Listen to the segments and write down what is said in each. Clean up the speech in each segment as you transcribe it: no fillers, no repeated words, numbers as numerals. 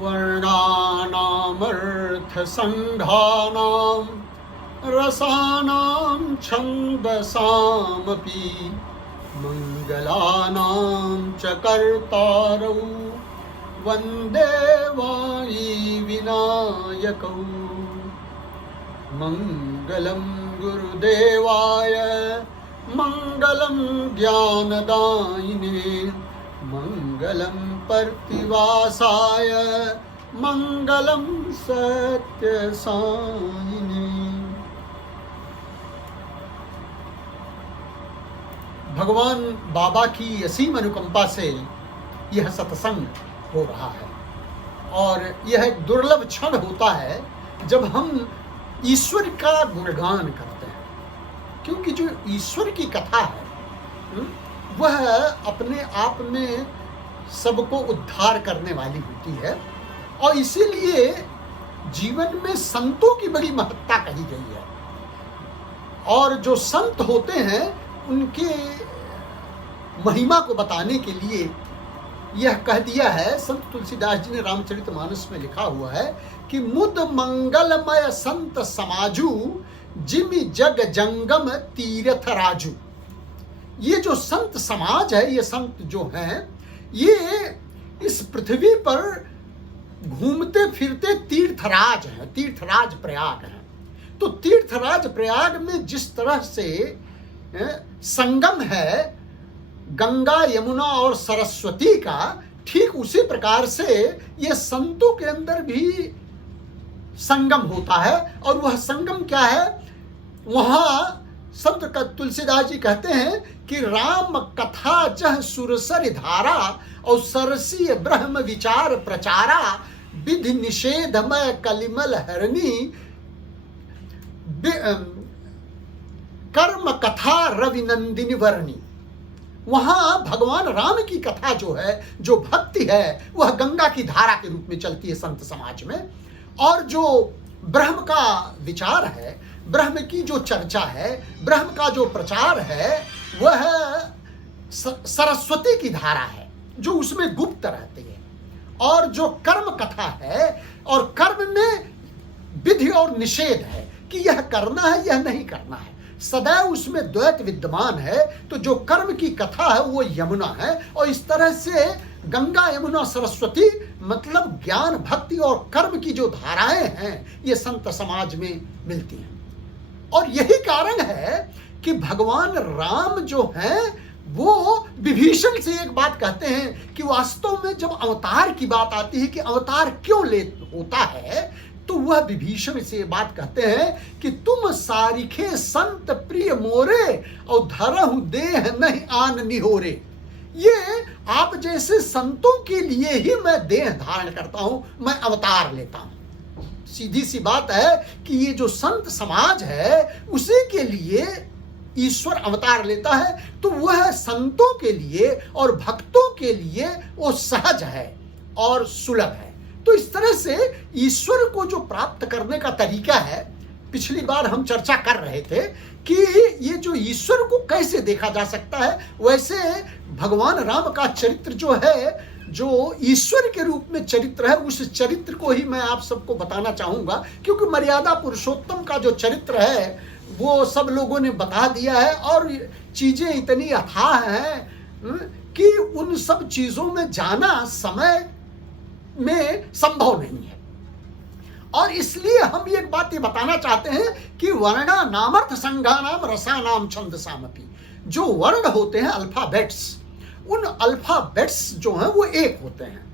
वर्णानामर्थसङ्घानां रसानां छन्दसामपि मङ्गलानां च कर्तारौ वन्दे वायुविनायकौ। मङ्गलं गुरुदेवाय मङ्गलं ज्ञानदायिने मङ्गलं पर्तिवासाय मङ्गलं सत्यसायिने। भगवान बाबा की असीम अनुकंपा से यह सत्संग हो रहा है और यह एक दुर्लभ क्षण होता है जब हम ईश्वर का गुणगान करते हैं, क्योंकि जो ईश्वर की कथा है वह अपने आप में सबको उद्धार करने वाली होती है और इसीलिए जीवन में संतों की बड़ी महत्ता कही गई है। और जो संत होते हैं उनके महिमा को बताने के लिए यह कह दिया है, संत तुलसीदास जी ने रामचरितमानस में लिखा हुआ है कि मुद मंगलमय संत समाजू जिमि जग जंगम तीर्थ राजू। ये जो संत समाज है, ये संत जो हैं, ये इस पृथ्वी पर घूमते फिरते तीर्थराज हैं, तीर्थराज प्रयाग हैं। तो तीर्थराज प्रयाग में जिस तरह से संगम है गंगा यमुना और सरस्वती का, ठीक उसी प्रकार से ये संतों के अंदर भी संगम होता है। और वह संगम क्या है? वहां संत तुलसीदास जी कहते हैं कि राम कथा जह सुरसर धारा और सरसी ब्रह्म विचार प्रचारा विधि निषेधमय कलिमल हरणी कर्म कथा रविनंदिनी वर्णी। वहां भगवान राम की कथा जो है, जो भक्ति है, वह गंगा की धारा के रूप में चलती है संत समाज में। और जो ब्रह्म का विचार है, ब्रह्म की जो चर्चा है, ब्रह्म का जो प्रचार है, वह सरस्वती की धारा है जो उसमें गुप्त रहती है। और जो कर्म कथा है, और कर्म में विधि और निषेध है कि यह करना है, यह नहीं करना है, सदैव उसमें द्वैत विद्यमान है। तो जो कर्म की कथा है वो यमुना है। और इस तरह से गंगा यमुना सरस्वती मतलब ज्ञान भक्ति और कर्म की जो धाराएं हैं, ये संत समाज में मिलती हैं। और यही कारण है कि भगवान राम जो हैं वो विभीषण से एक बात कहते हैं कि वास्तव में जब अवतार की बात आती है कि अवतार क्यों ले होता है, तो वह विभीषण से बात कहते हैं कि तुम सारिखे संत प्रिय मोरे और धरहु देह नहीं आन निहोरे। ये आप जैसे संतों के लिए ही मैं देह धारण करता हूं, मैं अवतार लेता हूं। सीधी सी बात है कि ये जो संत समाज है उसी के लिए ईश्वर अवतार लेता है। तो वह संतों के लिए और भक्तों के लिए वो सहज है और सुलभ है। तो इस तरह से ईश्वर को जो प्राप्त करने का तरीका है, पिछली बार हम चर्चा कर रहे थे कि ये जो ईश्वर को कैसे देखा जा सकता है। वैसे भगवान राम का चरित्र जो है, जो ईश्वर के रूप में चरित्र है, उस चरित्र को ही मैं आप सबको बताना चाहूंगा, क्योंकि मर्यादा पुरुषोत्तम का जो चरित्र है वो सब लोगों ने बता दिया है और चीजें इतनी अथाह हैं कि उन सब चीजों में जाना समय में संभव नहीं है। और इसलिए हम एक बात ये बताना चाहते हैं कि वर्णा नामर्थ संघा नाम रसा नाम छंद सामपी। जो वर्ण होते हैं अल्फाबेट्स, उन अल्फाबेट्स जो हैं वो एक होते हैं,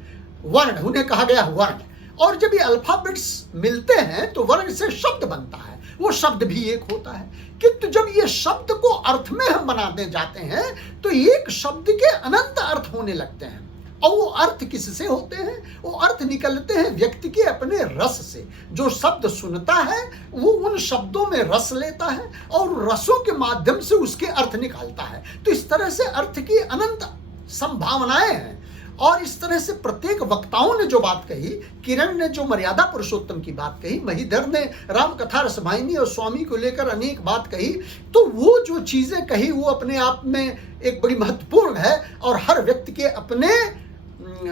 वर्ण उन्हें कहा गया वर्ण। और जब ये अल्फाबेट्स मिलते हैं तो वर्ण से शब्द बनता है, वो शब्द भी एक होता है। किंतु जब ये शब्द को अर्थ में हम बनाने जाते हैं तो एक शब्द के अनंत अर्थ होने लगते हैं। और वो अर्थ किससे होते हैं? वो अर्थ निकलते हैं व्यक्ति के अपने रस से। जो शब्द सुनता है वो उन शब्दों में रस लेता है और रसों के माध्यम से उसके अर्थ निकालता है। तो इस तरह से अर्थ की अनंत संभावनाएं हैं। और इस तरह से प्रत्येक वक्ताओं ने जो बात कही, किरण ने जो मर्यादा पुरुषोत्तम की बात कही, महीधर ने राम कथा रसवाहिनी और स्वामी को लेकर अनेक बात कही, तो वो जो चीजें कही वो अपने आप में एक बड़ी महत्वपूर्ण है और हर व्यक्ति के अपने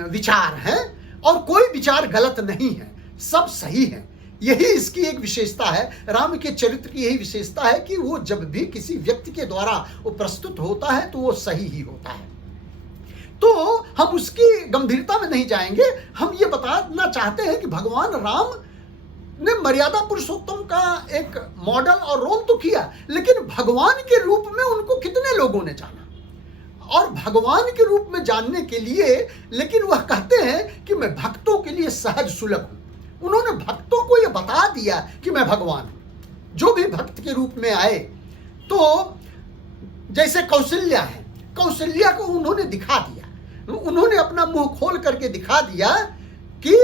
विचार हैं और कोई विचार गलत नहीं है, सब सही है। यही इसकी एक विशेषता है, राम के चरित्र की यही विशेषता है कि वो जब भी किसी व्यक्ति के द्वारा वो प्रस्तुत होता है तो वो सही ही होता है। तो हम उसकी गंभीरता में नहीं जाएंगे, हम ये बताना चाहते हैं कि भगवान राम ने मर्यादा पुरुषोत्तम का एक मॉडल और रोल तो किया, लेकिन भगवान के रूप में उनको कितने लोगों ने जाना, और भगवान के रूप में जानने के लिए, लेकिन वह कहते हैं कि मैं भक्तों के लिए सहज सुलभ हूं। उन्होंने भक्तों को यह बता दिया कि मैं भगवान हूं। जो भी भक्त के रूप में आए, तो जैसे कौशल्या है, कौशल्या को उन्होंने दिखा दिया, उन्होंने अपना मुंह खोल करके दिखा दिया कि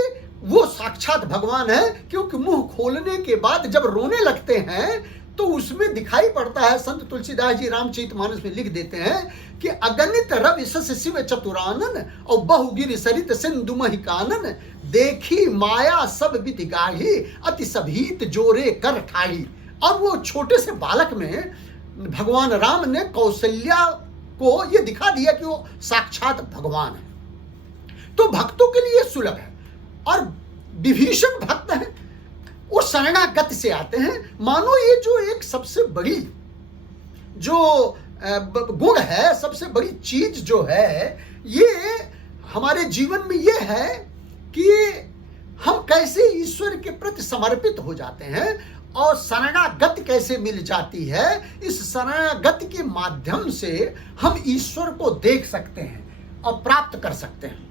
वो साक्षात भगवान है, क्योंकि मुंह खोलने के बाद जब रोने लगते हैं तो उसमें दिखाई पड़ता है। संत तुलसीदास जी रामचरितमानस में लिख देते हैं कि अगणित रवि सस शिव चतुरानन और बहुगिर सरित सिंधु महि कानन, देखी माया सब विधि गाढ़ी अति सभीत जोरे कर ठाई। और वो छोटे से बालक में भगवान राम ने कौशल्या को ये दिखा दिया कि वो साक्षात भगवान है। तो भक्तों के लिए सुलभ है। और विभीषण भक्त है, वो शरणागत से आते हैं। मानो ये जो एक सबसे बड़ी जो गुण है, सबसे बड़ी चीज जो है, ये हमारे जीवन में ये है कि हम कैसे ईश्वर के प्रति समर्पित हो जाते हैं और शरणागत कैसे मिल जाती है। इस शरणागत के माध्यम से हम ईश्वर को देख सकते हैं और प्राप्त कर सकते हैं।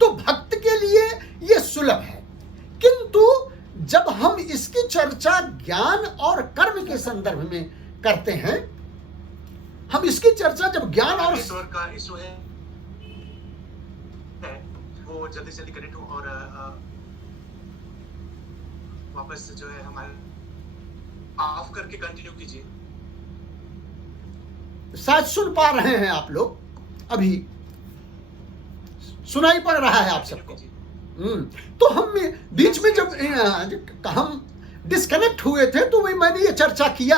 तो भक्त के लिए यह सुलभ है, किंतु जब हम इसकी चर्चा ज्ञान और कर्म के संदर्भ में करते हैं, हम इसकी चर्चा जब ज्ञान और नेटवर्क का इशू है वो जल्दी से कनेक्ट हो और वापस जो है हमारे ऑफ करके कंटिन्यू कीजिए। शायद सुन पा रहे हैं आप लोग, अभी सुनाई पड़ रहा है आप सबको। तो हम बीच में जब हम डिस्कनेक्ट हुए थे तो वही मैंने ये चर्चा किया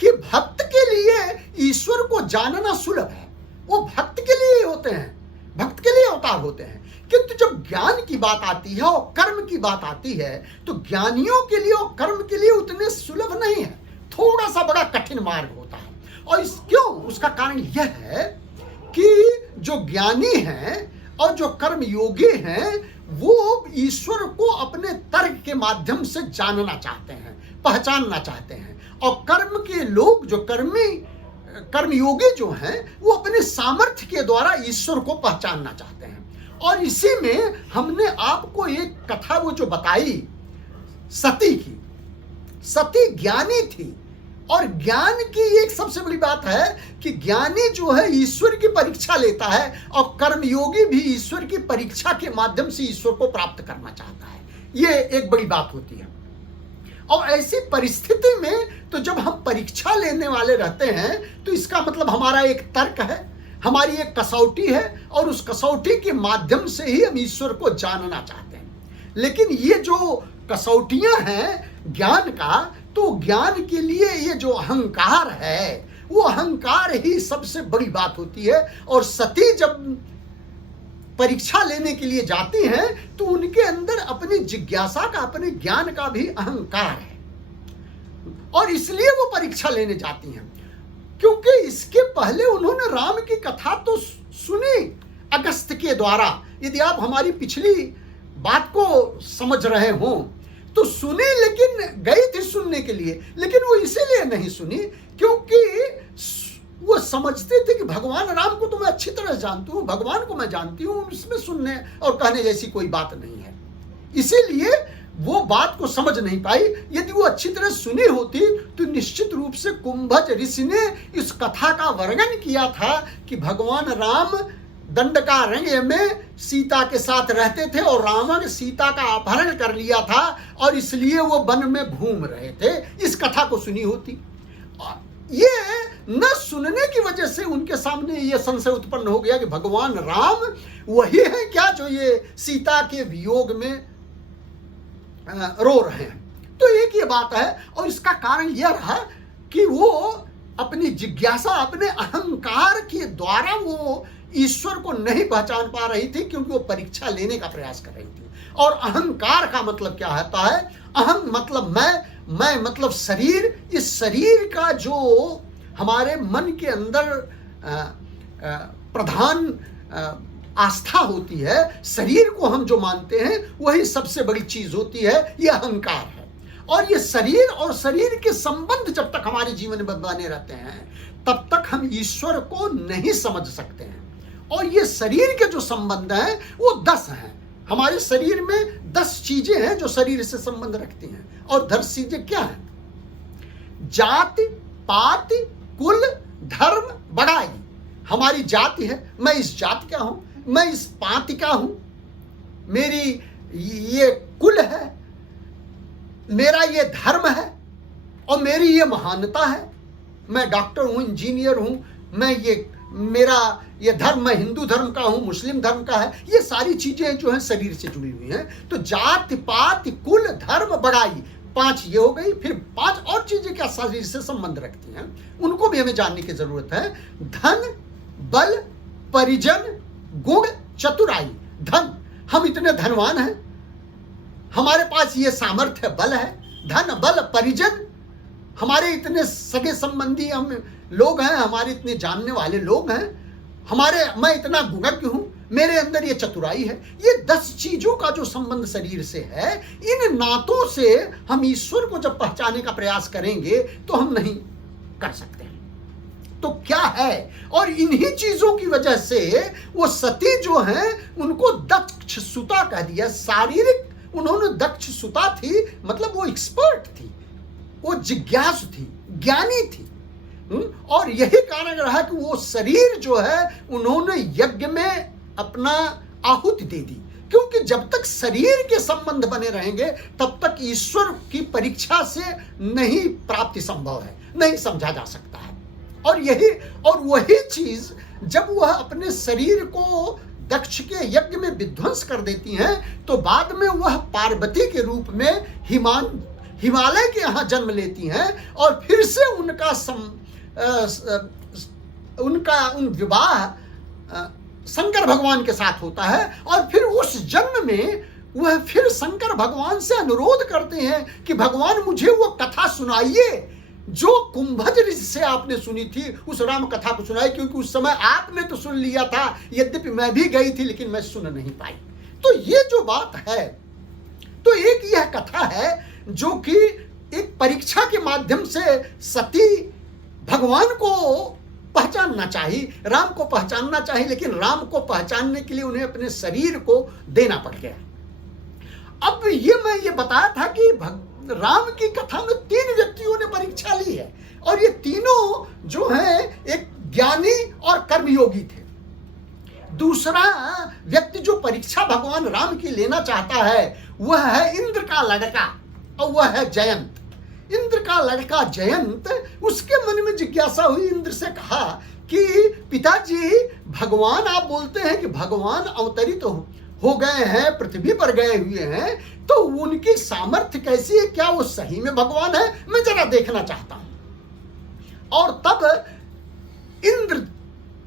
कि भक्त के लिए ईश्वर को जानना सुलभ है। वो भक्त के लिए होते हैं, भक्त के लिए अवतार होते हैं। किंतु जब ज्ञान की बात आती है और कर्म की बात आती है तो ज्ञानियों के लिए और कर्म के लिए उतने सुलभ नहीं है, थोड़ा सा बड़ा कठिन मार्ग होता है। और क्यों? उसका कारण यह है कि जो ज्ञानी हैं और जो कर्म योगी हैं वो ईश्वर को अपने तर्क के माध्यम से जानना चाहते हैं, पहचानना चाहते हैं। और कर्म के लोग, जो कर्मयोगी जो हैं, वो अपने सामर्थ्य के द्वारा ईश्वर को पहचानना चाहते हैं। और इसी में हमने आपको एक कथा वो जो बताई सती की, सती ज्ञानी थी। और ज्ञान की एक सबसे बड़ी बात है कि ज्ञानी जो है ईश्वर की परीक्षा लेता है और कर्मयोगी भी ईश्वर की परीक्षा के माध्यम से ईश्वर को प्राप्त करना चाहता है। ये एक बड़ी बात होती है। और ऐसी परिस्थिति में तो जब हम परीक्षा लेने वाले रहते हैं तो इसका मतलब हमारा एक तर्क है, हमारी एक कसौटी है, और उस कसौटी के माध्यम से ही हम ईश्वर को जानना चाहते हैं। लेकिन ये जो कसौटियां हैं ज्ञान का, तो ज्ञान के लिए ये जो अहंकार है, वो अहंकार ही सबसे बड़ी बात होती है। और सती जब परीक्षा लेने के लिए जाती हैं तो उनके अंदर अपनी जिज्ञासा का, अपने ज्ञान का भी अहंकार है, और इसलिए वो परीक्षा लेने जाती हैं। क्योंकि इसके पहले उन्होंने राम की कथा तो सुनी अगस्त्य के द्वारा। यदि आप हमारी पिछली बात को समझ रहे हो तो सुनी, लेकिन गई थी सुनने के लिए, लेकिन वो इसीलिए नहीं सुनी क्योंकि वो समझते थे कि भगवान राम को तो मैं अच्छी तरह जानती हूँ, भगवान को मैं जानती हूँ, इसमें सुनने और कहने जैसी कोई बात नहीं है। इसीलिए वो बात को समझ नहीं पाई। यदि वो अच्छी तरह सुनी होती तो निश्चित रूप से कुंभज ऋषि ने इस कथा का वर्णन किया था कि भगवान राम दंडकारण्य में सीता के साथ रहते थे और रावण सीता का अपहरण कर लिया था और इसलिए वो वन में घूम रहे थे। इस कथा को सुनी होती। ये न सुनने की वजह से उनके सामने ये संशय उत्पन्न हो गया कि भगवान राम वही है क्या जो ये सीता के वियोग में रो रहे हैं। तो एक ये बात है, और इसका कारण यह रहा कि वो अपनी जिज्ञासा, अपने अहंकार के द्वारा वो ईश्वर को नहीं पहचान पा रही थी, क्योंकि वो परीक्षा लेने का प्रयास कर रही थी। और अहंकार का मतलब क्या होता है? अहम मतलब मैं मतलब शरीर। इस शरीर का जो हमारे मन के अंदर प्रधान आस्था होती है, शरीर को हम जो मानते हैं वही सबसे बड़ी चीज होती है, यह अहंकार है। और ये शरीर और शरीर के संबंध जब तक हमारे जीवन में बने रहते हैं तब तक हम ईश्वर को नहीं समझ सकते हैं। और ये शरीर के जो संबंध हैं वो 10 हैं। हमारे शरीर में 10 चीजें हैं जो शरीर से संबंध रखती हैं। और 10 चीजें क्या हैं? जाति, पाति, कुल, धर्म, बड़ाई। हमारी जाति है, मैं इस जाति का हूं, मैं इस पाति का हूं, मेरी ये कुल है, मेरा ये धर्म है, और मेरी ये महानता है। मैं डॉक्टर हूं, इंजीनियर हूं, मैं मेरा ये धर्म, मैं हिंदू धर्म का हूं, मुस्लिम धर्म का है। ये सारी चीजें जो हैं शरीर से जुड़ी हुई हैं। तो जाति, पाति, कुल, धर्म, बड़ाई, 5 ये हो गई। फिर 5 और चीजें क्या शरीर से संबंध रखती हैं, उनको भी हमें जानने की जरूरत है। धन, बल, परिजन, गुण, चतुराई। धन, हम इतने धनवान हैं, हमारे पास ये सामर्थ्य, बल है। धन, बल, परिजन, हमारे इतने सगे संबंधी हम लोग हैं, हमारे इतने जानने वाले लोग हैं, मैं इतना गुणज्ञ हूं, मेरे अंदर ये चतुराई है। ये 10 चीजों का जो संबंध शरीर से है, इन नातों से हम ईश्वर को जब पहचानने का प्रयास करेंगे तो हम नहीं कर सकते हैं। तो क्या है? और इन्हीं चीजों की वजह से वो सती जो है उनको दक्ष सुता कह दिया। शारीरिक उन्होंने दक्ष सुता थी, मतलब वो एक्सपर्ट थी, वो जिज्ञासु थी, ज्ञानी थी। और यही कारण रहा कि वो शरीर जो है उन्होंने यज्ञ में अपना आहुति दे दी, क्योंकि जब तक शरीर के संबंध बने रहेंगे तब तक ईश्वर की परीक्षा से नहीं प्राप्ति संभव है, नहीं समझा जा सकता है। और वही चीज जब वह अपने शरीर को दक्ष के यज्ञ में विध्वंस कर देती हैं तो बाद में वह पार्वती के रूप में हिमालय के यहाँ जन्म लेती हैं, और फिर से उन विवाह शंकर भगवान के साथ होता है। और फिर उस जन्म में वह फिर शंकर भगवान से अनुरोध करते हैं कि भगवान मुझे वो कथा सुनाइए जो कुंभज ऋषि से आपने सुनी थी, उस राम कथा को सुनाइए, क्योंकि उस समय आपने तो सुन लिया था, यद्यपि मैं भी गई थी लेकिन मैं सुन नहीं पाई। तो ये जो बात है, तो एक यह कथा है जो कि एक परीक्षा के माध्यम से सती भगवान को पहचानना चाहिए, राम को पहचानना चाहिए, लेकिन राम को पहचानने के लिए उन्हें अपने शरीर को देना पड़ गया। अब मैं बताया था कि राम की कथा में 3 व्यक्तियों ने परीक्षा ली है, और ये तीनों जो हैं एक ज्ञानी और कर्मयोगी थे। दूसरा व्यक्ति जो परीक्षा भगवान राम की लेना चाहता है वह है इंद्र का लड़का, और वह है जयंत। इंद्र का लड़का जयंत, उसके मन में जिज्ञासा हुई, इंद्र से कहा कि पिताजी, भगवान आप बोलते हैं कि भगवान अवतरित हो गए हैं, पृथ्वी पर गए हुए हैं, तो उनकी सामर्थ्य कैसी है, क्या वो सही में भगवान है? मैं जरा देखना चाहता हूं। और तब इंद्र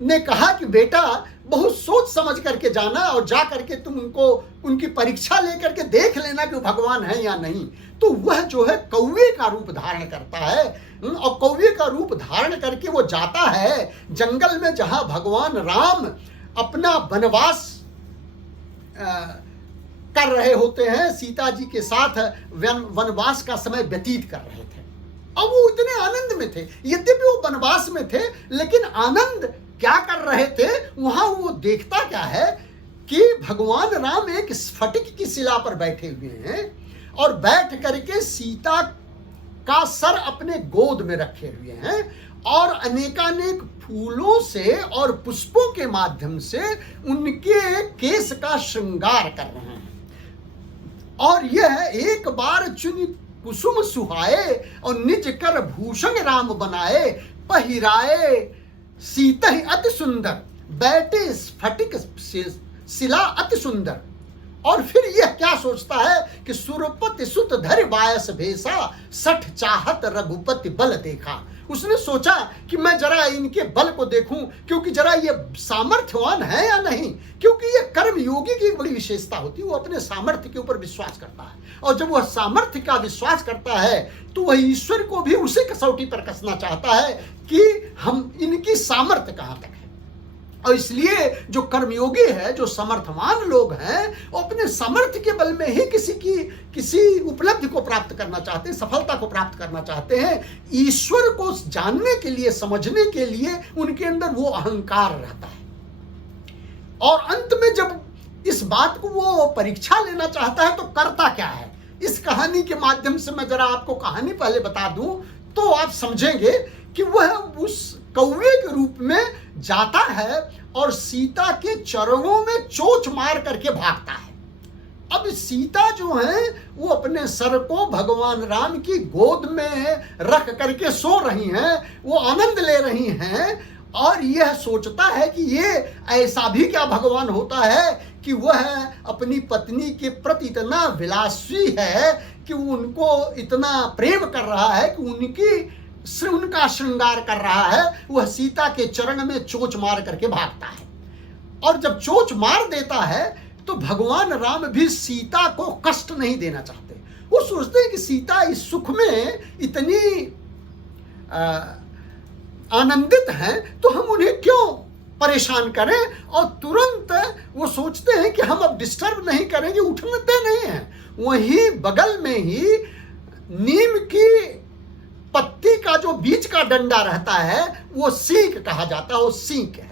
ने कहा कि बेटा, बहुत सोच समझ करके जाना, और जा करके तुम उनकी परीक्षा लेकर के देख लेना कि वो भगवान है या नहीं। तो वह जो है कौवे का रूप धारण करता है, और कौवे का रूप धारण करके वो जाता है जंगल में, जहां भगवान राम अपना वनवास कर रहे होते हैं, सीता जी के साथ वनवास का समय व्यतीत कर रहे थे। अब वो इतने आनंद में थे, यद्यपि वो वनवास में थे, लेकिन आनंद क्या कर रहे थे? वहां वो देखता क्या है कि भगवान राम एक स्फटिक की शिला पर बैठे हुए हैं, और बैठ करके सीता का सर अपने गोद में रखे हुए हैं, और अनेकानेक फूलों से और पुष्पों के माध्यम से उनके केश का श्रृंगार कर रहे हैं। और यह एक बार चुनी कुसुम सुहाए, और निज कर भूषण राम बनाए, पहिराए सीतहि अति सुंदर, बैठे स्फटिक शिला अति सुंदर। और फिर यह क्या सोचता है कि सुरपति सुत धरि बायस भेसा, सठ चाहत रघुपति बल देखा। उसने सोचा कि मैं जरा इनके बल को देखूं, क्योंकि जरा ये सामर्थ्यवान है या नहीं, क्योंकि ये कर्म योगी की एक बड़ी विशेषता होती है, वो अपने सामर्थ्य के ऊपर विश्वास करता है। और जब वह सामर्थ्य का विश्वास करता है तो वह ईश्वर को भी उसी कसौटी पर कसना चाहता है कि हम इनकी सामर्थ्य कहां तक है। और इसलिए जो कर्मयोगी है, जो समर्थवान लोग हैं, वो अपने सामर्थ्य के बल में ही किसी उपलब्धि को प्राप्त करना चाहते हैं, सफलता को प्राप्त करना चाहते हैं। ईश्वर को जानने के लिए, समझने के लिए उनके अंदर वो अहंकार रहता है। और अंत में जब इस बात को वो परीक्षा लेना चाहता है तो करता क्या है, इस कहानी के माध्यम से मैं जरा आपको कहानी पहले बता दूं तो आप समझेंगे कि वह उस कौवे के रूप में जाता है और सीता के चरणों में चोंच मार करके भागता है। अब सीता जो है वो अपने सर को भगवान राम की गोद में रख करके सो रही हैं, वो आनंद ले रही हैं। और यह सोचता है कि ये ऐसा भी क्या भगवान होता है कि वह अपनी पत्नी के प्रति इतना विलासी है कि उनको इतना प्रेम कर रहा है कि उनका श्रृंगार कर रहा है। वह सीता के चरण में चोंच मार करके भागता है। और जब चोंच मार देता है तो भगवान राम भी सीता को कष्ट नहीं देना चाहते। वो सोचते हैं कि सीता इस सुख में इतनी आनंदित हैं तो हम उन्हें क्यों परेशान करें। और तुरंत वो सोचते हैं कि हम अब डिस्टर्ब नहीं करेंगे, उठते नहीं हैं। वहीं बगल में ही नीम की पत्ती का जो बीच का डंडा रहता है वो सीक कहा जाता है, वो सीक है।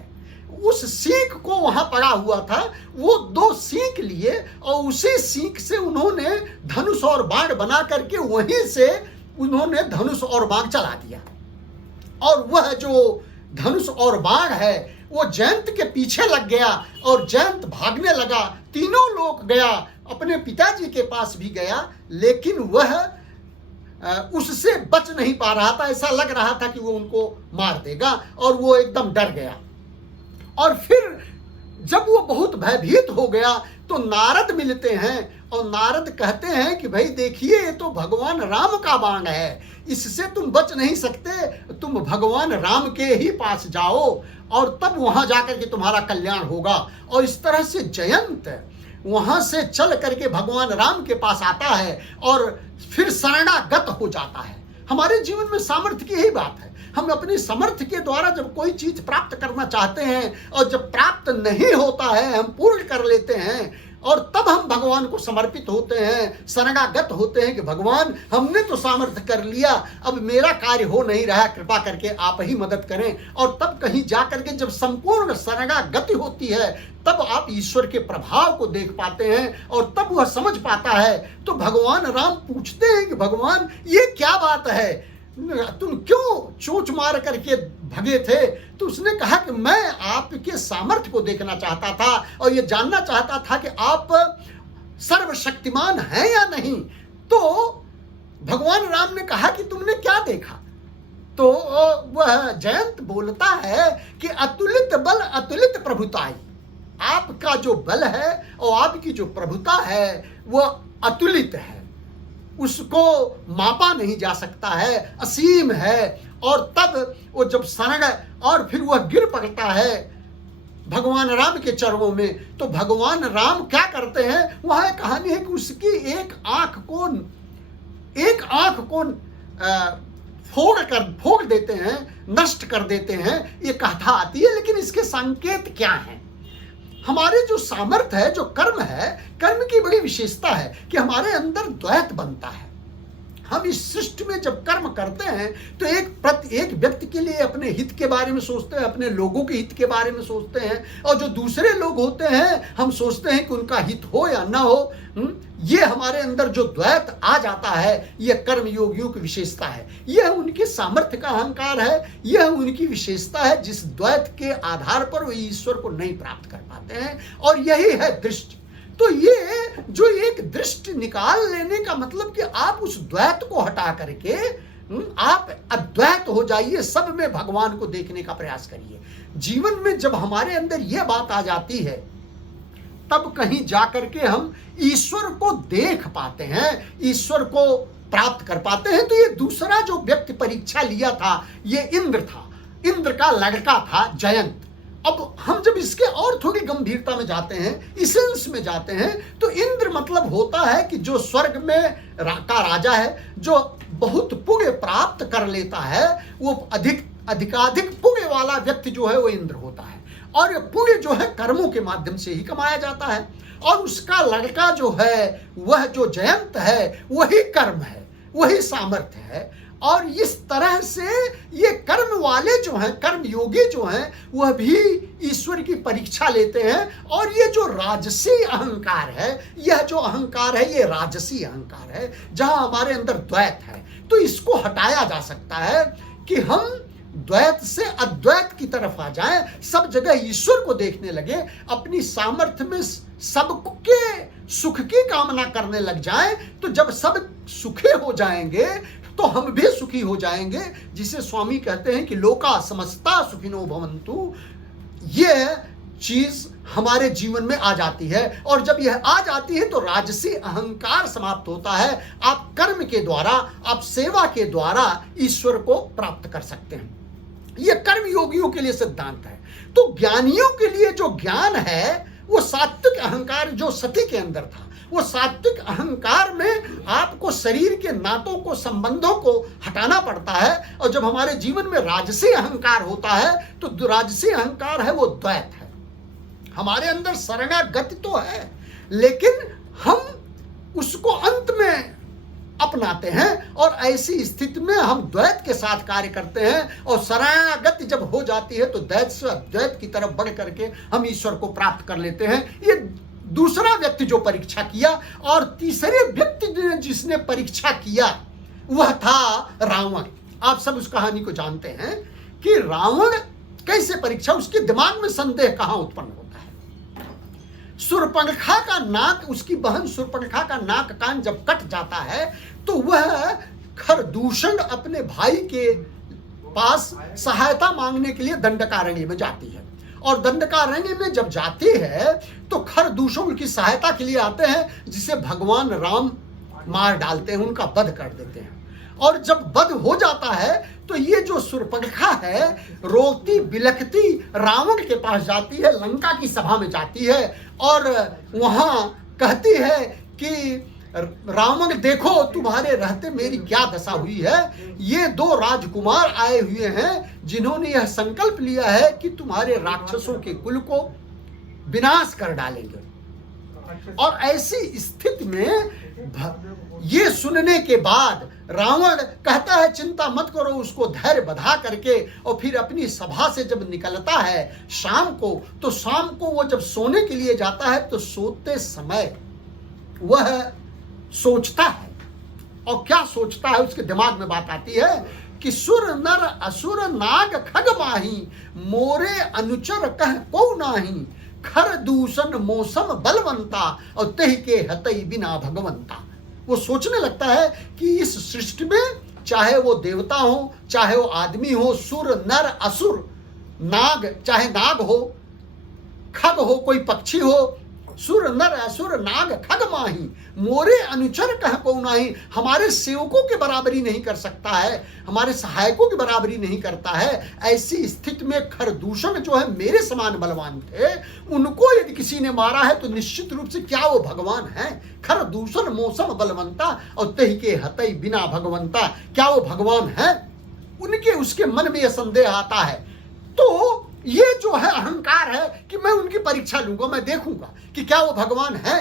उस सीक को वहां पड़ा हुआ था, वो 2 सीक लिए और उसी सीक से उन्होंने धनुष और बाण बना करके वहीं से उन्होंने धनुष और बाण चला दिया। और वह जो धनुष और बाण है वो जयंत के पीछे लग गया और जयंत भागने लगा। तीनों लोग गया, अपने पिताजी के पास भी गया, लेकिन वह उससे बच नहीं पा रहा था। ऐसा लग रहा था कि वो उनको मार देगा और वो एकदम डर गया। और फिर जब वो बहुत भयभीत हो गया तो नारद मिलते हैं और नारद कहते हैं कि भाई देखिए ये तो भगवान राम का बाण है, इससे तुम बच नहीं सकते, तुम भगवान राम के ही पास जाओ और तब वहां जाकर के तुम्हारा कल्याण होगा। और इस तरह से जयंत वहां से चल करके भगवान राम के पास आता है और फिर शरणागत हो जाता है। हमारे जीवन में सामर्थ्य की यही बात है। हम अपनी सामर्थ्य के द्वारा जब कोई चीज प्राप्त करना चाहते हैं और जब प्राप्त नहीं होता है हम पूर्ण कर लेते हैं और तब हम भगवान को समर्पित होते हैं, शरणागत होते हैं कि भगवान हमने तो सामर्थ्य कर लिया, अब मेरा कार्य हो नहीं रहा, कृपा करके आप ही मदद करें। और तब कहीं जाकर के जब संपूर्ण शरणागति होती है तब आप ईश्वर के प्रभाव को देख पाते हैं और तब वह समझ पाता है। तो भगवान राम पूछते हैं कि भगवान ये क्या बात है, तुम क्यों चोंच मार करके भगे थे। तो उसने कहा कि मैं आपके सामर्थ्य को देखना चाहता था और ये जानना चाहता था कि आप सर्वशक्तिमान हैं या नहीं। तो भगवान राम ने कहा कि तुमने क्या देखा। तो वह जयंत बोलता है कि अतुलित बल अतुलित प्रभुताई, आपका जो बल है और आपकी जो प्रभुता है वह अतुलित है, उसको मापा नहीं जा सकता है, असीम है। और तब वो जब शरण और फिर वह गिर पड़ता है भगवान राम के चरणों में, तो भगवान राम क्या करते हैं, वहां एक कहानी है कि उसकी एक आंख को फोड़ देते हैं, नष्ट कर देते हैं, ये कथा आती है। लेकिन इसके संकेत क्या हैं। हमारे जो सामर्थ्य है, जो कर्म है, कर्म की बड़ी विशेषता है कि हमारे अंदर द्वैत बनता है। हम इस सृष्टि में जब कर्म करते हैं तो एक व्यक्ति के लिए अपने हित के बारे में सोचते हैं, अपने लोगों के हित के बारे में सोचते हैं, और जो दूसरे लोग होते हैं हम सोचते हैं कि उनका हित हो या ना हो। ये हमारे अंदर जो द्वैत आ जाता है, यह कर्म योगियों की विशेषता है, यह उनके सामर्थ्य का अहंकार है, यह उनकी विशेषता है जिस द्वैत के आधार पर वो ईश्वर को नहीं प्राप्त कर पाते हैं। और यही है दृष्टि। तो ये जो एक दृष्टि निकाल लेने का मतलब कि आप उस द्वैत को हटा करके आप अद्वैत हो जाइए, सब में भगवान को देखने का प्रयास करिए। जीवन में जब हमारे अंदर यह बात आ जाती है, तब कहीं जाकर के हम ईश्वर को देख पाते हैं, ईश्वर को प्राप्त कर पाते हैं। तो ये दूसरा जो व्यक्ति परीक्षा लिया था, ये इंद्र था, इंद्र का लड़का था जयंत। अब हम जब इसके और थोड़ी गंभीरता में जाते हैं, इसेंस में जाते हैं, तो इंद्र मतलब होता है कि जो स्वर्ग में का राजा है, जो बहुत पुण्य प्राप्त कर लेता है, वो अधिकाधिक पुण्य वाला व्यक्ति जो है वो इंद्र होता है। और पुण्य जो है कर्मों के माध्यम से ही कमाया जाता है। और उसका लड़का जो है, वह जो जयंत है, वही कर्म है, वही सामर्थ्य है। और इस तरह से ये कर्म वाले जो हैं, कर्म योगी जो हैं, वह भी ईश्वर की परीक्षा लेते हैं। और ये जो राजसी अहंकार है, यह जो अहंकार है, ये राजसी अहंकार है, जहां हमारे अंदर द्वैत है। तो इसको हटाया जा सकता है कि हम द्वैत से अद्वैत की तरफ आ जाएं, सब जगह ईश्वर को देखने लगे, अपनी सामर्थ्य में सबके सुख की कामना करने लग जाएं। तो जब सब सुखी हो जाएंगे तो हम भी सुखी हो जाएंगे, जिसे स्वामी कहते हैं कि लोका समस्ता सुखिनो भवन्तु। ये चीज हमारे जीवन में आ जाती है। और जब यह आ जाती है तो राजसी अहंकार समाप्त होता है। आप कर्म के द्वारा, आप सेवा के द्वारा ईश्वर को प्राप्त कर सकते हैं। यह कर्म योगियों के लिए सिद्धांत है। तो ज्ञानियों के लिए जो ज्ञान है, वो सात्विक अहंकार जो सती के अंदर था, वो सात्विक अहंकार में आपको शरीर के नातों को, संबंधों को हटाना पड़ता है। और जब हमारे जीवन में राजसी अहंकार होता है, तो राजसी अहंकार है वो द्वैत है। हमारे अंदर शरणागति तो है, लेकिन हम उसको अंत में अपनाते हैं। और ऐसी स्थिति में हम द्वैत के साथ कार्य करते हैं। और शरणागति जब हो जाती है, तो द्वैत से अद्वैत की तरफ बढ़ करके हम ईश्वर को प्राप्त कर लेते हैं। ये दूसरा व्यक्ति जो परीक्षा किया। और तीसरे व्यक्ति ने जिसने परीक्षा किया, वह था रावण। आप सब उस कहानी को जानते हैं कि रावण कैसे परीक्षा, उसके दिमाग में संदेह कहां उत्पन्न होता है। शूर्पणखा का नाक, उसकी बहन शूर्पणखा का नाक कान जब कट जाता है, तो वह खरदूषण अपने भाई के पास सहायता मांगने के लिए दंडकारण्य में जाती है। और दंडकारण्य में जब जाती है, तो खरदूषण की सहायता के लिए आते हैं, जिसे भगवान राम मार डालते हैं, उनका वध कर देते हैं। और जब वध हो जाता है, तो ये जो शूर्पणखा है, रोती बिलखती रावण के पास जाती है, लंका की सभा में जाती है, और वहां कहती है कि रावण देखो, तुम्हारे रहते मेरी क्या दशा हुई है। ये दो राजकुमार आए हुए हैं, जिन्होंने यह संकल्प लिया है कि तुम्हारे राक्षसों के कुल को विनाश कर डालेंगे। और ऐसी स्थिति में ये सुनने के बाद रावण कहता है, चिंता मत करो, उसको धैर्य बधा करके। और फिर अपनी सभा से जब निकलता है शाम को, तो शाम को वो जब सोने के लिए जाता है, तो सोते समय वह सोचता है। और क्या सोचता है, उसके दिमाग में बात आती है कि सुर नर असुर नाग खग माही, मोरे अनुचर कह को नाही, खर दूषण मौसम बलवंता, और तह के हतई बिना भगवंता। वो सोचने लगता है कि इस सृष्टि में चाहे वो देवता हो, चाहे वो आदमी हो, सुर नर असुर, नाग चाहे नाग हो, खग हो कोई पक्षी हो, सुर नर असुर नाग खग माही, मोरे अनुचर कह को नाही। हमारे सेवकों के बराबरी नहीं कर सकता है, हमारे सहायकों की बराबरी नहीं करता है। ऐसी स्थिति में खरदूषण जो है मेरे समान बलवान थे, उनको यदि किसी ने मारा है, तो निश्चित रूप से क्या वो भगवान है। खरदूषण मौसम बलवंता, और तही के हतई बिना भगवंता, क्या वो भगवान है। उनके उसके मन में यह संदेह आता है। तो ये जो है अहंकार है कि मैं उनकी परीक्षा लूंगा, मैं देखूंगा कि क्या वो भगवान है।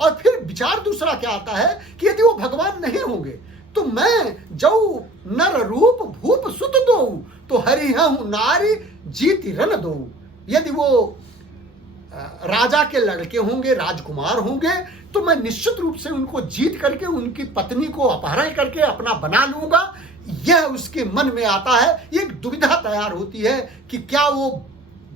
और फिर विचार दूसरा क्या आता है कि यदि वो भगवान नहीं होंगे, तो मैं जो नर रूप भूप सुत दो, तो हरि हूं नारी जीत रन दो। यदि वो राजा के लड़के होंगे, राजकुमार होंगे, तो मैं निश्चित रूप से उनको जीत करके उनकी पत्नी को अपहरण करके अपना बना लूंगा। यह उसके मन में आता है। एक दुविधा तैयार होती है कि क्या वो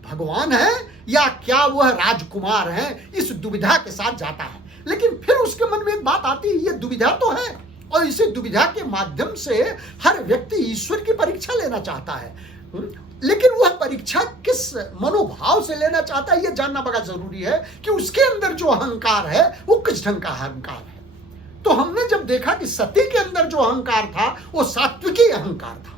भगवान है या क्या वह राजकुमार है। इस दुविधा के साथ जाता है। लेकिन फिर उसके मन में एक बात आती है, ये दुविधा तो है, और इसी दुविधा के माध्यम से हर व्यक्ति ईश्वर की परीक्षा लेना चाहता है। लेकिन वह परीक्षा किस मनोभाव से लेना चाहता है, यह जानना बड़ा जरूरी है कि उसके अंदर जो अहंकार है वो किस ढंग का अहंकार है। तो हमने जब देखा कि सती के अंदर जो अहंकार था वो सात्विकी अहंकार था,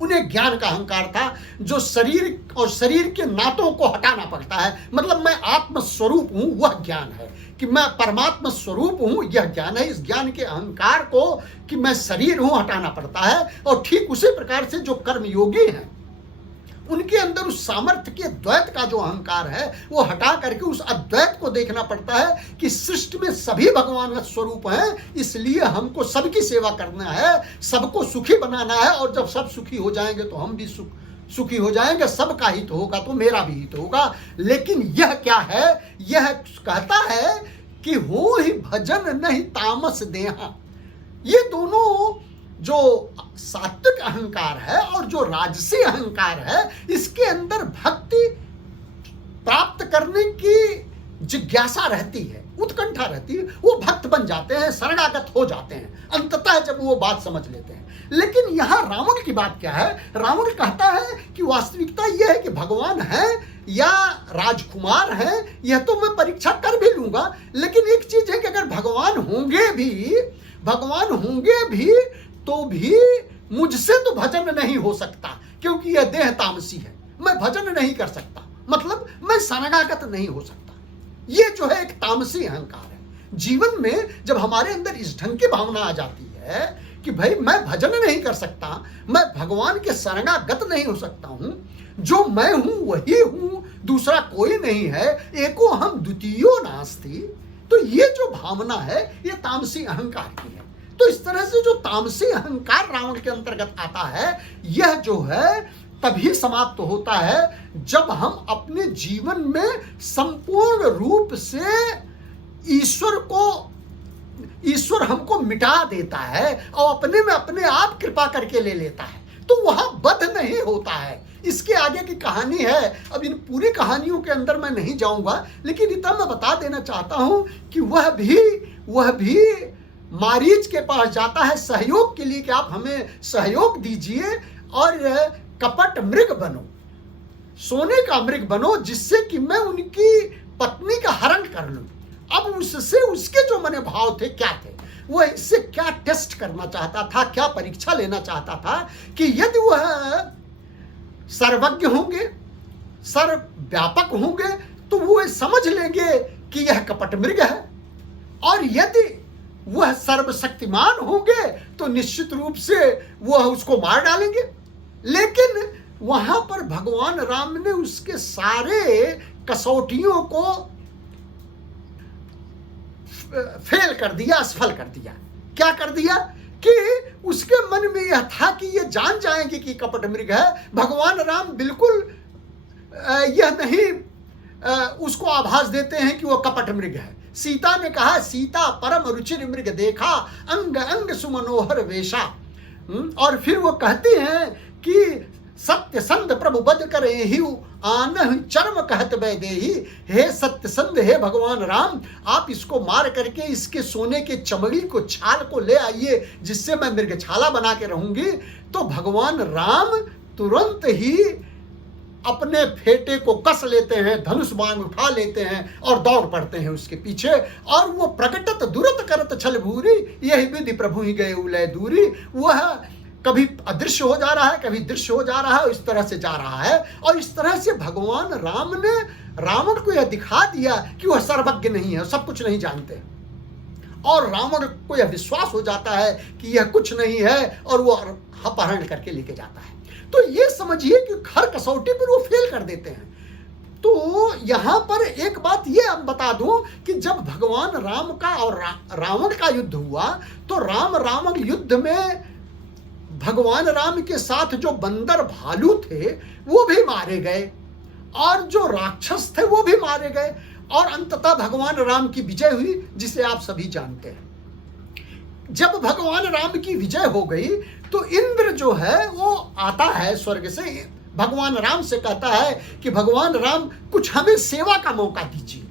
उन्हें ज्ञान का अहंकार था, जो शरीर और शरीर के नातों को हटाना पड़ता है। मतलब मैं आत्म स्वरूप हूं, वह ज्ञान है कि मैं परमात्मा स्वरूप हूं, यह ज्ञान है। इस ज्ञान के अहंकार को कि मैं शरीर हूं हटाना पड़ता है। और ठीक उसी प्रकार से जो कर्मयोगी हैं उनके अंदर उस सामर्थ्य के द्वैत का जो अहंकार है वो हटा करके उस अद्वैत को देखना पड़ता है कि सृष्टि में सभी भगवान का स्वरूप हैं, इसलिए हमको सबकी सेवा करना है, सबको सुखी बनाना है। और जब सब सुखी हो जाएंगे तो हम भी सुखी हो जाएंगे, सबका हित होगा तो मेरा भी हित होगा। लेकिन यह क्या है, यह कहता है कि हो ही भजन नहीं तामस देहा। ये दोनों जो सात्विक अहंकार है और जो राजसी अहंकार है, इसके अंदर भक्ति प्राप्त करने की जिज्ञासा रहती है, उत्कंठा रहती है। वो भक्त बन जाते हैं, शरणागत हो जाते हैं अंततः जब वो बात समझ लेते हैं। लेकिन यहां रावण की बात क्या है, रावण कहता है कि वास्तविकता यह है कि भगवान है या राजकुमार है, यह तो मैं परीक्षा कर भी लूंगा। लेकिन एक चीज है कि अगर भगवान होंगे भी तो भी मुझसे तो भजन नहीं हो सकता, क्योंकि यह देह तामसी है, मैं भजन नहीं कर सकता, मतलब मैं शरणागत नहीं हो सकता। यह जो है एक तामसी अहंकार है। जीवन में जब हमारे अंदर इस ढंग की भावना आ जाती है कि भाई मैं भजन नहीं कर सकता, मैं भगवान के शरणागत नहीं हो सकता हूं, जो मैं हूं वही हूं, दूसरा कोई नहीं है, एको हम द्वितीयो नास्ति, तो ये जो भावना है ये तामसी अहंकार की है। तो इस तरह से जो तामसी अहंकार रावण के अंतर्गत आता है, यह जो है तभी समाप्त होता है जब हम अपने जीवन में संपूर्ण रूप से ईश्वर हमको मिटा देता है और अपने में अपने आप कृपा करके ले लेता है, तो वहां बध नहीं होता है। इसके आगे की कहानी है, अब इन पूरी कहानियों के अंदर मैं नहीं जाऊंगा, लेकिन इतना मैं बता देना चाहता हूं कि वह भी मारीच के पास जाता है सहयोग के लिए कि आप हमें सहयोग दीजिए और कपट मृग बनो, सोने का मृग बनो, जिससे कि मैं उनकी पत्नी का हरण कर लूं। अब उससे उसके जो मन भाव थे क्या थे, वह इससे क्या टेस्ट करना चाहता था, क्या परीक्षा लेना चाहता था कि यदि वह सर्वज्ञ होंगे, सर्वव्यापक होंगे, तो वो समझ लेंगे कि यह कपट मृग है, और यदि वह सर्वशक्तिमान होंगे तो निश्चित रूप से वह उसको मार डालेंगे। लेकिन वहां पर भगवान राम ने उसके सारे कसौटियों को फेल कर दिया, असफल कर दिया। क्या कर दिया कि उसके मन में यह था कि यह जान जाएंगे कि कपट मृग है। भगवान राम बिल्कुल यह नहीं उसको आभास देते हैं कि वह कपट मृग है। सीता ने कहा, सीता परम रुचिर मृग देखा, अंग अंग सुमनोहर वेशा। और फिर वो कहते हैं कि सत्य संध प्रभु बद करे ही आन चर्म कहत वैदेही। हे सत्य संध, हे भगवान राम, आप इसको मार करके इसके सोने के चमड़ी को, छाल को ले आइए, जिससे मैं मृगछाला बना के रहूंगी। तो भगवान राम तुरंत ही अपने फेटे को कस लेते हैं, धनुष बाण उठा लेते हैं और दौड़ पड़ते हैं उसके पीछे। और वो प्रकटत दुरत करत छल भूरी, यही विधि प्रभु ही गए उलय दूरी। वह कभी अदृश्य हो जा रहा है, कभी दृश्य हो जा रहा है, इस तरह से जा रहा है। और इस तरह से भगवान राम ने रावण को यह दिखा दिया कि वह सर्वज्ञ नहीं है, सब कुछ नहीं जानते, और रावण को यह विश्वास हो जाता है कि यह कुछ नहीं है, और वो अपहरण करके लेके जाता है। तो ये समझिए कि हर कसौटी पर वो फेल कर देते हैं। तो यहां पर एक बात ये अब बता दूं कि जब भगवान राम का और रावण का युद्ध हुआ, तो रावण युद्ध में भगवान राम के साथ जो बंदर भालू थे वो भी मारे गए, और जो राक्षस थे वो भी मारे गए, और अंततः भगवान राम की विजय हुई, जिसे आप सभी जानते हैं। जब भगवान राम की विजय हो गई तो इंद्र जो है वो आता है स्वर्ग से, भगवान राम से कहता है कि भगवान राम कुछ हमें सेवा का मौका दीजिए।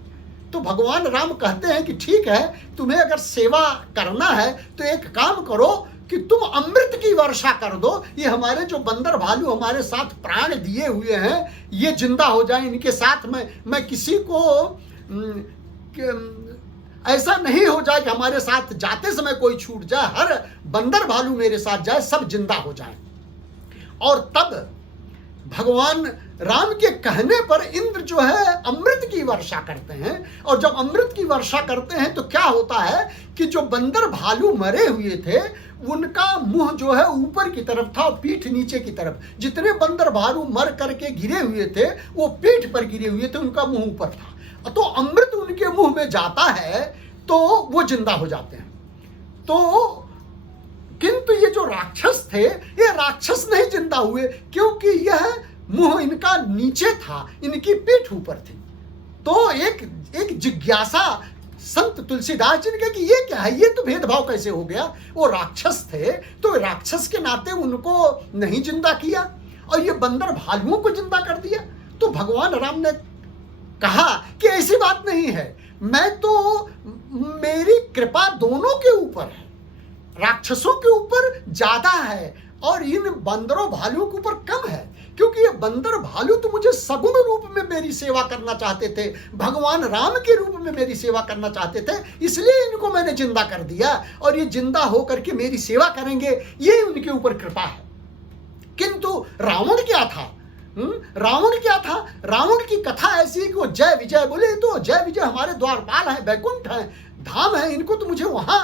तो भगवान राम कहते हैं कि ठीक है, तुम्हें अगर सेवा करना है तो एक काम करो कि तुम अमृत की वर्षा कर दो, ये हमारे जो बंदर भालू हमारे साथ प्राण दिए हुए हैं ये जिंदा हो जाए, इनके साथ मैं किसी को ऐसा नहीं हो जाए कि हमारे साथ जाते समय कोई छूट जाए, हर बंदर भालू मेरे साथ जाए, सब जिंदा हो जाए। और तब भगवान राम के कहने पर इंद्र जो है अमृत की वर्षा करते हैं, और जब अमृत की वर्षा करते हैं तो क्या होता है कि जो बंदर भालू मरे हुए थे उनका मुंह जो है ऊपर की तरफ था और पीठ नीचे की तरफ। जितने बंदर भालू मर करके गिरे हुए थे वो पीठ पर गिरे हुए थे, उनका मुंह ऊपर था। तो अमृत उनके मुंह में जाता है तो वो जिंदा हो जाते हैं। तो किंतु ये जो राक्षस थे ये राक्षस नहीं जिंदा हुए, क्योंकि यह मुंह इनका नीचे था, इनकी पीठ ऊपर थी। तो एक जिज्ञासा संत तुलसीदास जी ने कहा कि ये क्या है, ये तो भेदभाव कैसे हो गया। वो राक्षस थे तो राक्षस के नाते उनको नहीं जिंदा किया और ये बंदर भालुओं को जिंदा कर दिया। तो भगवान राम ने कहा कि ऐसी बात नहीं है, मैं तो, मेरी कृपा दोनों के ऊपर है, राक्षसों के ऊपर ज्यादा है और इन बंदरों भालुओं के ऊपर कम है, क्योंकि ये बंदर भालू तो मुझे सगुण रूप में मेरी सेवा करना चाहते थे, भगवान राम के रूप में मेरी सेवा करना चाहते थे, इसलिए इनको मैंने जिंदा कर दिया और ये जिंदा होकर के मेरी सेवा करेंगे, ये उनके ऊपर कृपा है। किंतु रावण क्या था? रावण क्या था? रावण की कथा ऐसी है कि वो जय विजय बोले, तो जय विजय हमारे द्वारपाल हैं, बैकुंठ हैं, धाम है, इनको तो मुझे वहां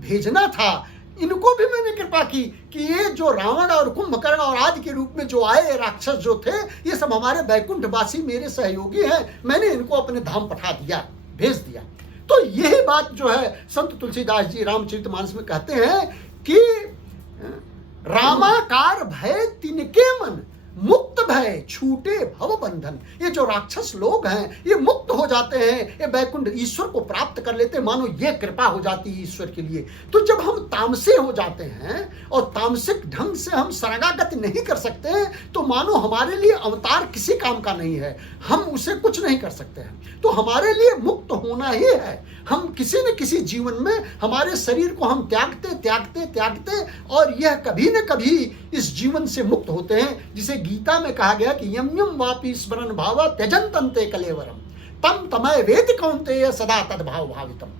भेजना था। इनको भी मैंने कृपा की कि ये जो रावण और कुंभकर्ण और आदि के रूप में जो आए राक्षस जो थे, ये सब हमारे बैकुंठवासी मेरे सहयोगी हैं, मैंने इनको अपने धाम पठा दिया, भेज दिया। तो यही बात जो है संत तुलसीदास जी रामचरितमानस में कहते हैं कि रामाकार भय तिनके मन, मुक्त भय छूटे भव बंधन। ये जो राक्षस लोग हैं ये मुक्त हो जाते हैं, ये बैकुंठ ईश्वर को प्राप्त कर लेते हैं, मानो ये कृपा हो जाती है ईश्वर के लिए। तो जब हम तामसी हो जाते हैं और तामसिक ढंग से हम शरणागति नहीं कर सकते हैं तो मानो हमारे लिए अवतार किसी काम का नहीं है, हम उसे कुछ नहीं कर सकते हैं। तो हमारे लिए मुक्त होना ही है। हम किसी न किसी जीवन में हमारे शरीर को हम त्यागते त्यागते त्यागते और यह कभी न कभी इस जीवन से मुक्त होते हैं, जिसे गीता में कहा गया कि यम यम वापि स्मरण भाव त्यजंतन्ते कलेवरम तम तमय वेद कौन्तेय सदा तद भाव भावितम।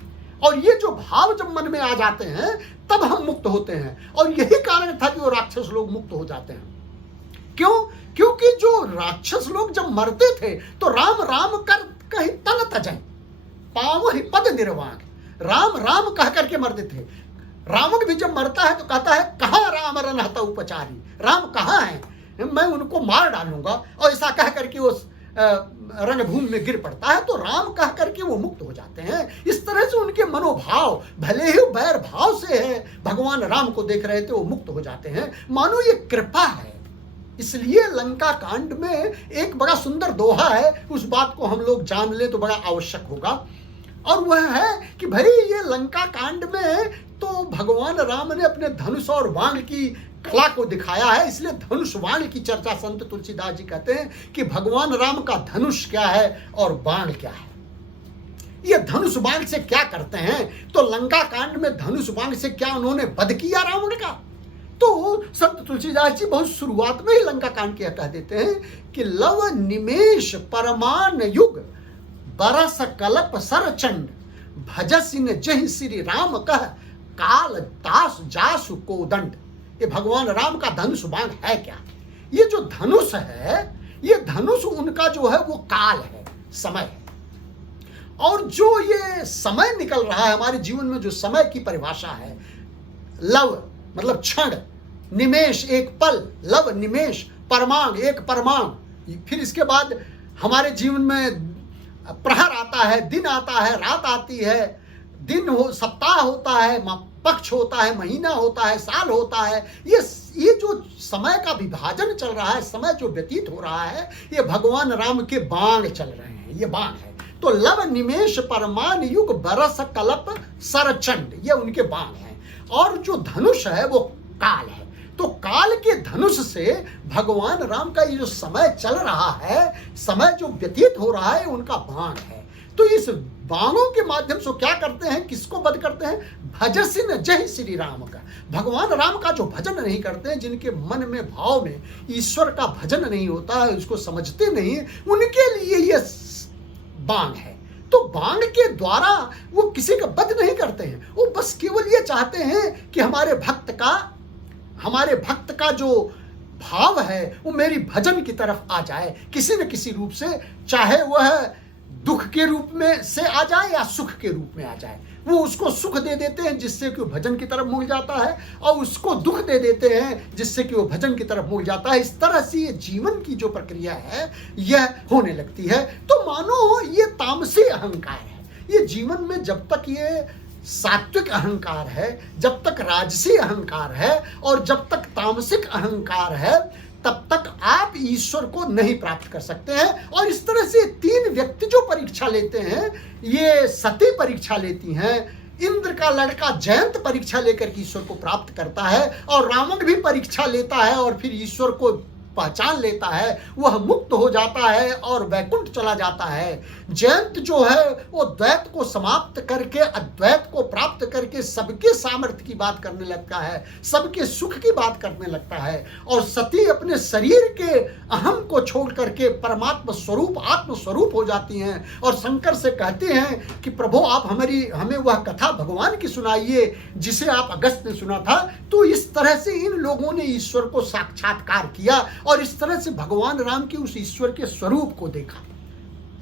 और ये जो भाव जब मन में आ जाते हैं तब हम मुक्त होते हैं। और यही कारण था कि वो राक्षस लोग मुक्त हो जाते हैं। क्यों? क्योंकि जो राक्षस लोग जब मरते थे तो राम राम कर कहीं तन तजय पाव ही पद निर्वाण, राम राम कह करके मरते थे। रावण भी जब मरता है तो कहता है कहाँ राम रनहत उपचारी, राम कहाँ है, मैं उनको मार डालूंगा, और ऐसा कह करके वो रणभूमि में गिर पड़ता है। तो राम कह करके वो मुक्त हो जाते हैं। इस तरह से उनके मनोभाव भले ही बैर भाव से है, भगवान राम को देख रहे थे, वो मुक्त हो जाते हैं, मानो ये कृपा है। इसलिए लंका कांड में एक बड़ा सुंदर दोहा है, उस बात को हम लोग जान ले तो बड़ा आवश्यक होगा, और वह है कि भाई ये लंका कांड में तो भगवान राम ने अपने धनुष और बाण की कला को दिखाया है, इसलिए धनुष बाण की चर्चा संत तुलसीदास जी कहते हैं कि भगवान राम का धनुष क्या है और बाण क्या है, ये धनुष बाण से क्या करते हैं। तो लंका कांड में धनुष बाण से क्या उन्होंने वध किया रावण का। तो संत तुलसीदास जी बहुत शुरुआत में ही लंका कांड किया कह देते हैं कि लव निमेश परमान युग बरस कलप सरचंड भजसिन जहि श्री राम कह काल दास जासु को दंड। ये भगवान राम का धनुष बाण है क्या? ये जो धनुष है, ये धनुष उनका जो है वो काल है, समय है। और जो ये समय निकल रहा है हमारे जीवन में, जो समय की परिभाषा है, लव मतलब क्षण, निमेश एक पल, लव निमेश, परमाण एक परमाणु, फिर इसके बाद हमारे जीवन में प्रहर आता है, दिन आता है, रात आती है, दिन हो, सप्ताह होता है, पक्ष होता है, महीना होता है, साल होता है। ये जो समय का विभाजन चल रहा है, समय जो व्यतीत हो रहा है, ये भगवान राम के बाण चल रहे हैं, ये बाण है। तो लव निमेश परमान युग बरस कलप सरचंड, ये उनके बाण है। और जो धनुष है वो काल है। तो काल के धनुष से भगवान राम का ये जो समय चल रहा है, समय जो व्यतीत हो रहा है, उनका बाण है। तो इस बाणों के माध्यम से क्या करते हैं, किसको वध करते हैं? भजसिन जय श्री राम का, भगवान राम का जो भजन नहीं करते हैं, जिनके मन में भाव में ईश्वर का भजन नहीं होता है, उसको समझते नहीं, उनके लिए ये बाण है। तो बाण के द्वारा वो किसी का वध नहीं करते हैं, वो बस केवल ये चाहते हैं कि हमारे भक्त का जो भाव है वो मेरी भजन की तरफ आ जाए किसी न किसी रूप से, चाहे वह दुख के रूप में से आ जाए या सुख के रूप में आ जाए। वो उसको सुख दे देते हैं जिससे कि वो भजन की तरफ मुड़ जाता है, और उसको दुख दे देते हैं जिससे कि वो भजन की तरफ मुड़ जाता है। इस तरह से ये जीवन की जो प्रक्रिया है यह होने लगती है। तो मानो ये तामसी अहंकार है। ये जीवन में जब तक ये सात्विक अहंकार है, जब तक राजसी अहंकार है और जब तक तामसिक अहंकार है, तब तक आप ईश्वर को नहीं प्राप्त कर सकते हैं। और इस तरह से तीन व्यक्ति जो परीक्षा लेते हैं, ये सती परीक्षा लेती हैं, इंद्र का लड़का जयंत परीक्षा लेकर के ईश्वर को प्राप्त करता है, और रावण भी परीक्षा लेता है और फिर ईश्वर को पहचान लेता है, वह मुक्त हो जाता है और वैकुंठ चला जाता है। जयंत जो है वो द्वैत को समाप्त करके अद्वैत को प्राप्त करके सबके सामर्थ्य की बात करने लगता है, सबके सुख की बात करने लगता है। और सती अपने शरीर के अहम को छोड़ करके परमात्मा स्वरूप आत्म स्वरूप हो जाती हैं और शंकर से कहती हैं कि प्रभु आप हमें वह कथा भगवान की सुनाइए जिसे आप अगस्त ने सुना था। तो इस तरह से इन लोगों ने ईश्वर को साक्षात्कार किया और इस तरह से भगवान राम के उस ईश्वर के स्वरूप को देखा।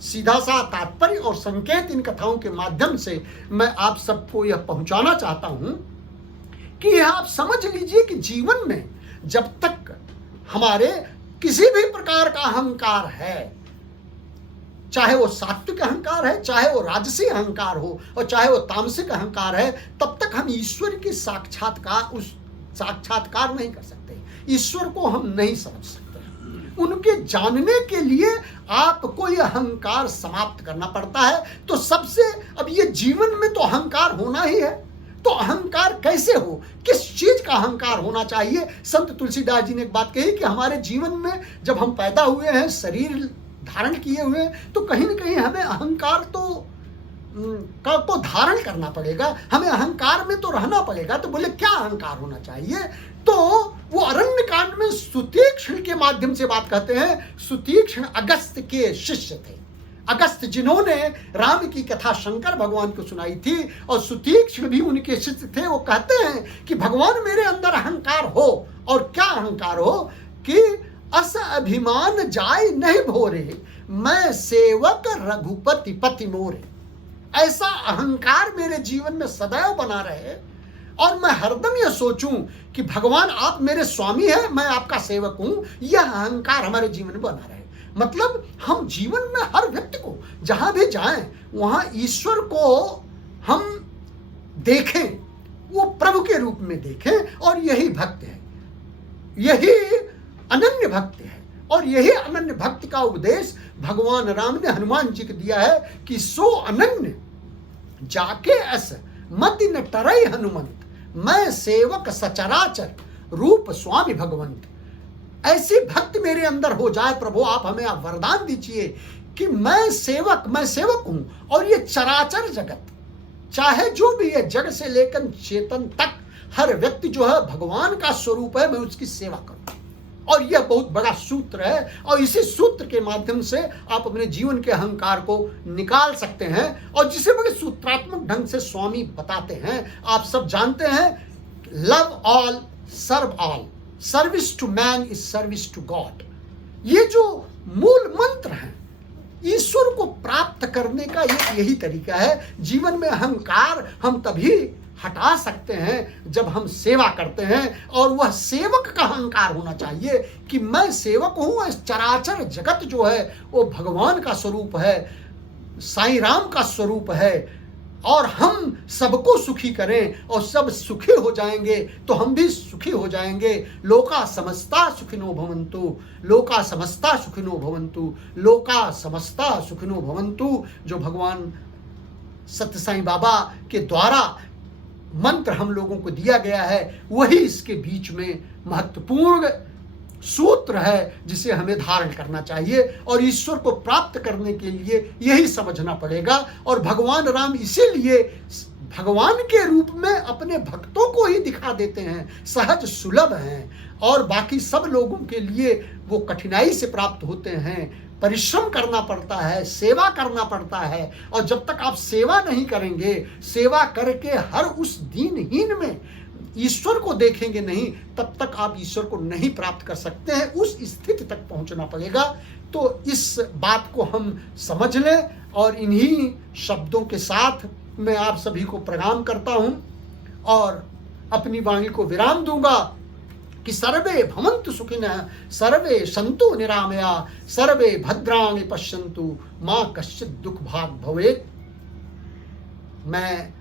सीधा सा तात्पर्य और संकेत इन कथाओं के माध्यम से मैं आप सबको यह पहुंचाना चाहता हूं कि आप समझ लीजिए कि जीवन में जब तक हमारे किसी भी प्रकार का अहंकार है, चाहे वो सात्विक अहंकार है, चाहे वो राजसी अहंकार हो और चाहे वो तामसिक अहंकार है, तब तक हम ईश्वर की साक्षात्कार नहीं कर सकते, ईश्वर को हम नहीं समझ सकते। उनके जानने के लिए आपको यह अहंकार समाप्त करना पड़ता है। तो सबसे अब ये जीवन में तो अहंकार होना ही है। तो अहंकार कैसे हो, किस चीज का अहंकार होना चाहिए? संत तुलसीदास जी ने एक बात कही कि हमारे जीवन में जब हम पैदा हुए हैं, शरीर धारण किए हुए हैं, तो कहीं ना कहीं हमें अहंकार तो धारण करना पड़ेगा, हमें अहंकार में तो रहना पड़ेगा। तो बोले क्या अहंकार होना चाहिए? तो वो अरण्य कांड में सुतीक्ष्ण के माध्यम से बात कहते हैं। सुतीक्ष्ण अगस्त के शिष्य थे। अगस्त जिन्होंने राम की कथा शंकर भगवान को सुनाई थी और सुतीक्ष्ण भी उनके शिष्य थे। वो कहते हैं कि भगवान मेरे अंदर अहंकार हो, और क्या अहंकार हो कि अस अभिमान जाय नहीं भोरे, मैं सेवक रघुपति पति मोरे। ऐसा अहंकार मेरे जीवन में सदैव बना रहे और मैं हरदम यह सोचूं कि भगवान आप मेरे स्वामी हैं, मैं आपका सेवक हूं। यह अहंकार हमारे जीवन में बना रहे। मतलब हम जीवन में हर व्यक्ति को जहां भी जाएं वहां ईश्वर को हम देखें, वो प्रभु के रूप में देखें, और यही भक्त है, यही अनन्य भक्त है। और यही अनन्य भक्ति का उपदेश भगवान राम ने हनुमान जी को दिया है कि सो अनन्य जाके अस मति न टरई हनुमंत, मैं सेवक सचराचर रूप स्वामी भगवंत। ऐसी भक्ति मेरे अंदर हो जाए प्रभु, आप हमें आप वरदान दीजिए कि मैं सेवक हूं, और ये चराचर जगत, चाहे जो भी है, जड़ से लेकर चेतन तक, हर व्यक्ति जो है भगवान का स्वरूप है, मैं उसकी सेवा करूं। और यह बहुत बड़ा सूत्र है, और इसी सूत्र के माध्यम से आप अपने जीवन के अहंकार को निकाल सकते हैं, और जिसे बड़े सूत्रात्मक ढंग से स्वामी बताते हैं। आप सब जानते हैं, love all serve all, service to man is service to God. ये जो मूल मंत्र है ईश्वर को प्राप्त करने का यही तरीका है। जीवन में अहंकार हम तभी हटा सकते हैं जब हम सेवा करते हैं, और वह सेवक का अहंकार होना चाहिए कि मैं सेवक हूं। इस चराचर जगत जो है वो भगवान का स्वरूप है, साईं राम का स्वरूप है, और हम सबको सुखी करें और सब सुखी हो जाएंगे तो हम भी सुखी हो जाएंगे। लोका समस्ता सुखिनो भवन्तु, लोका समस्ता सुखिनो भवन्तु, लोका समस्ता सुखिनो भवन्तु। जो भगवान सत्य साईं बाबा के द्वारा मंत्र हम लोगों को दिया गया है, वही इसके बीच में महत्वपूर्ण सूत्र है जिसे हमें धारण करना चाहिए और ईश्वर को प्राप्त करने के लिए यही समझना पड़ेगा। और भगवान राम इसीलिए भगवान के रूप में अपने भक्तों को ही दिखा देते हैं, सहज सुलभ हैं, और बाकी सब लोगों के लिए वो कठिनाई से प्राप्त होते हैं। परिश्रम करना पड़ता है, सेवा करना पड़ता है, और जब तक आप सेवा नहीं करेंगे, सेवा करके हर उस दीनहीन में ईश्वर को देखेंगे नहीं, तब तक आप ईश्वर को नहीं प्राप्त कर सकते हैं। उस स्थिति तक पहुंचना पड़ेगा। तो इस बात को हम समझ लें, और इन्हीं शब्दों के साथ मैं आप सभी को प्रणाम करता हूं और अपनी वाणी को विराम दूंगा कि सर्वे भवन्तु सुखिनः, सर्वे सन्तु निरामया, सर्वे भद्राणि पश्यन्तु, मां कश्चित् दुःख भाग् भवेत्। मैं